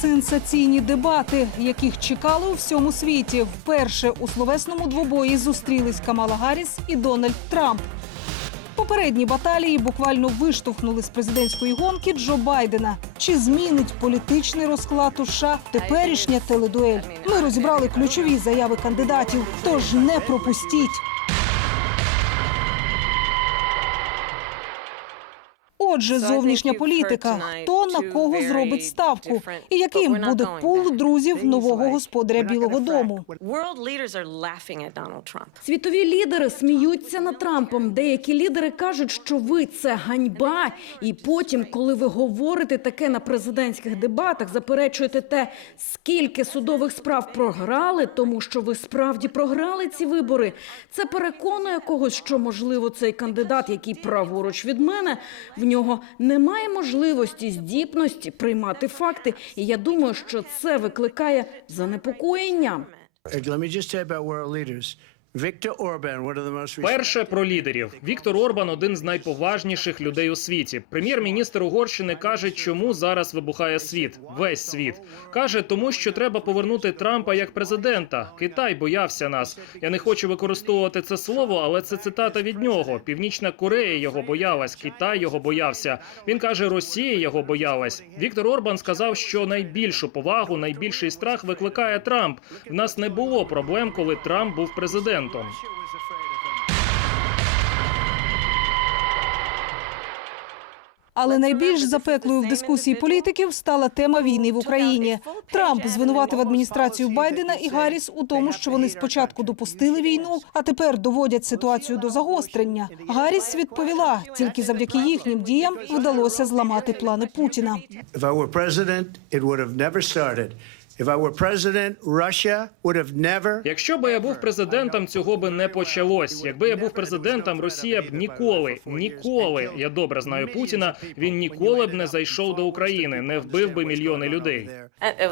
Сенсаційні дебати, яких чекали у всьому світі. Вперше у словесному двобої зустрілись Камала Гарріс і Дональд Трамп. Попередні баталії буквально виштовхнули з президентської гонки Джо Байдена. Чи змінить політичний розклад у США теперішня теледуель? Ми розібрали ключові заяви кандидатів. Тож не пропустіть. Отже, зовнішня політика. Хто на кого зробить ставку? І яким буде пул друзів нового господаря Білого Дому? Світові лідери сміються над Трампом. Деякі лідери кажуть, що ви це ганьба. І потім, коли ви говорите таке на президентських дебатах, заперечуєте те, скільки судових справ програли, тому що ви справді програли ці вибори. Це переконує когось, що можливо цей кандидат, який праворуч від мене, в нього немає можливості, здібності приймати факти. І я думаю, що це викликає занепокоєння. Перше про лідерів. Віктор Орбан один з найповажніших людей у світі. Прем'єр-міністр Угорщини каже, чому зараз вибухає світ, весь світ. каже, тому що треба повернути Трампа як президента. Китай боявся нас. Я не хочу використовувати це слово, але це цитата від нього. Північна Корея його боялась, Китай його боявся. Він каже, Росія його боялась. Віктор Орбан сказав, що найбільшу повагу, найбільший страх викликає Трамп. В нас не було проблем, коли Трамп був президентом. Але найбільш запеклою в дискусії політиків стала тема війни в Україні. Трамп звинуватив адміністрацію Байдена і Гарріс у тому, що вони спочатку допустили війну, а тепер доводять ситуацію до загострення. Гарріс відповіла, тільки завдяки їхнім діям вдалося зламати плани Путіна. If I were president, it would have never started. If I were president, Russia would have never. Якщо би я був президентом, цього би не почалось. Якби я був президентом, Росія б ніколи, ніколи. Я добре знаю Путіна. Він ніколи б не зайшов до України, не вбив би мільйони людей.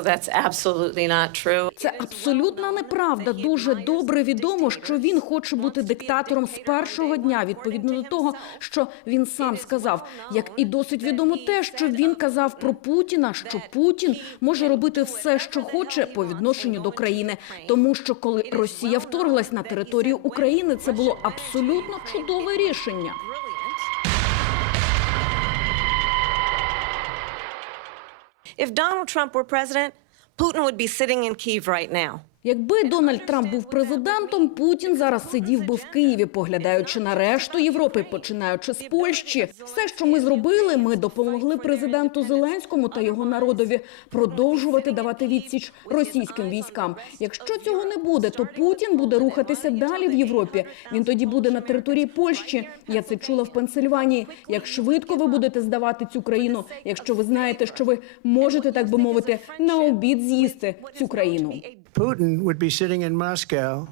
That's absolutely not true. Це абсолютна неправда. Дуже добре відомо, що він хоче бути диктатором з першого дня, відповідно до того, що він сам сказав. Як і досить відомо те, що він казав про Путіна, що Путін може робити все, що хоче по відношенню до країни, тому що коли Росія вторглась на територію України, це було абсолютно чудове рішення. If Donald Trump were president, Putin would be sitting in Kyiv right now. Якби Дональд Трамп був президентом, Путін зараз сидів би в Києві, поглядаючи на решту Європи, починаючи з Польщі. Все, що ми зробили, ми допомогли президенту Зеленському та його народові продовжувати давати відсіч російським військам. Якщо цього не буде, то Путін буде рухатися далі в Європі. Він тоді буде на території Польщі. Я це чула в Пенсильванії. Як швидко ви будете здавати цю країну, якщо ви знаєте, що ви можете так би мовити на обід з'їсти цю країну.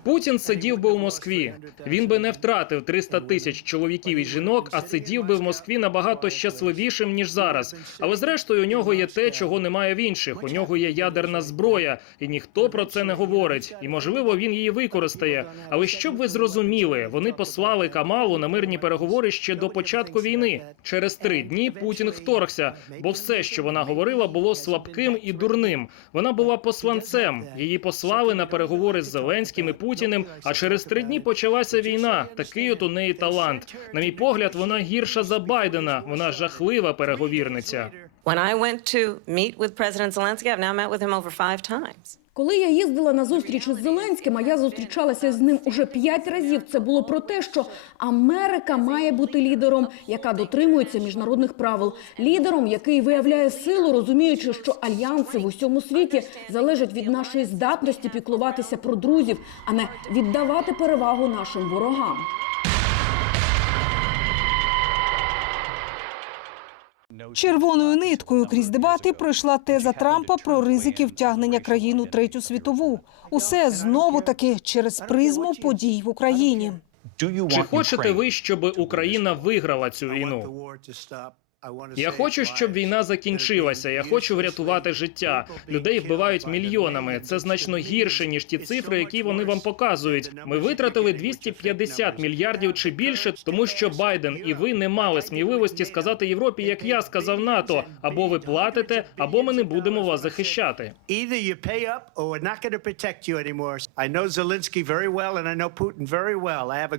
Путін сидів би у Москві. Він би не втратив 300 тисяч чоловіків і жінок, а сидів би в Москві набагато щасливішим ніж зараз. Але зрештою у нього є те, чого немає в інших. У нього є ядерна зброя, і ніхто про це не говорить. І можливо він її використає. Але щоб ви зрозуміли, вони послали Камалу на мирні переговори ще до початку війни. Через три дні Путін вторгся, бо все, що вона говорила, було слабким і дурним. Вона була посланцем. Її послали на переговори з Зеленським і Путіним. А через три дні почалася війна. Такий от у неї талант. На мій погляд, вона гірша за Байдена. Вона жахлива переговірниця. When I went to meet with President Zelensky, I've now met with him over five times. Коли я їздила на зустріч із Зеленським, а я зустрічалася з ним уже п'ять разів. Це було про те, що Америка має бути лідером, яка дотримується міжнародних правил, лідером, який виявляє силу, розуміючи, що альянси в усьому світі залежать від нашої здатності піклуватися про друзів, а не віддавати перевагу нашим ворогам. Червоною ниткою крізь дебати пройшла теза Трампа про ризики втягнення країн у третю світову. Усе знову таки через призму подій в Україні. Чи хочете ви, щоб Україна виграла цю війну? Я хочу, щоб війна закінчилася. Я хочу врятувати життя. Людей вбивають мільйонами. Це значно гірше ніж ті цифри, які вони вам показують. Ми витратили 250 мільярдів чи більше, тому що Байден і ви не мали сміливості сказати Європі, як я сказав НАТО, або ви платите, або ми не будемо вас захищати.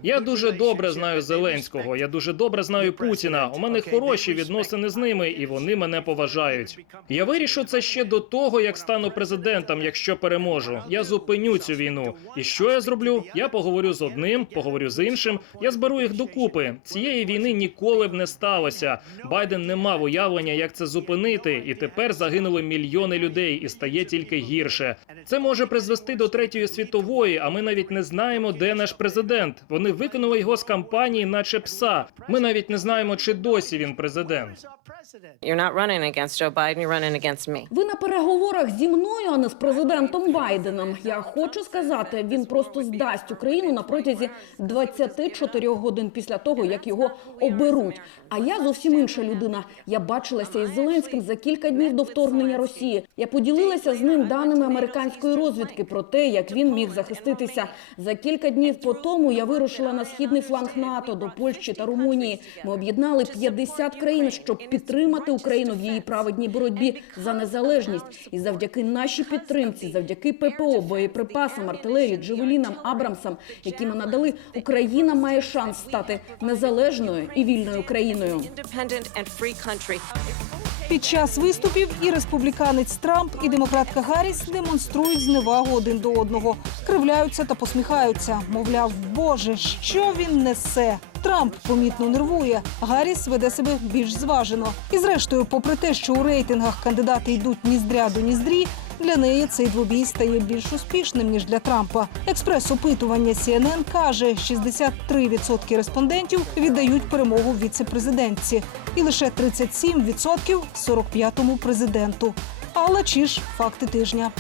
Я дуже добре знаю Зеленського. Я дуже добре знаю Путіна. У мене хороші відносини з ними, і вони мене поважають. Я вирішу це ще до того, як стану президентом, якщо переможу. Я зупиню цю війну. І що я зроблю? Я поговорю з одним, поговорю з іншим. Я зберу їх докупи. Цієї війни ніколи б не сталося. Байден не мав уявлення, як це зупинити, і тепер загинули мільйони людей, і стає тільки гірше. Це може призвести до третьої світової, а ми навіть не знаємо, де наш президент. Вони викинули його з кампанії, наче пса. Ми навіть не знаємо, чи досі він президент. You're not running against Joe Biden, you're running against me. Ви на переговорах зі мною, а не з президентом Байденом. Я хочу сказати, він просто здасть Україну на протязі 24 годин після того, як його оберуть. А я зовсім інша людина. Я бачилася із Зеленським за кілька днів до вторгнення Росії. Я поділилася з ним даними американської розвідки про те, як він міг захиститися. За кілька днів по тому я вирушила на східний фланг НАТО до Польщі та Румунії. Ми об'єднали 50 країн, щоб підтримати Україну в її праведній боротьбі за незалежність. І завдяки нашій підтримці, завдяки ППО, боєприпасам, артилерії, джевелінам, абрамсам, які ми надали, Україна має шанс стати незалежною і вільною країною. Під час виступів і республіканець Трамп, і демократка Гарріс демонструють зневагу один до одного, кривляються та посміхаються. Мовляв, боже, що він несе. Трамп помітно нервує. Гарріс веде себе більш зважено. І зрештою, попри те, що у рейтингах кандидати йдуть ніздря до ніздрі, для неї цей двобій стає більш успішним ніж для Трампа. Експрес-опитування CNN каже, 63% респондентів віддають перемогу віце-президентці, і лише 37% 45-му президенту. Але чи ж факти тижня?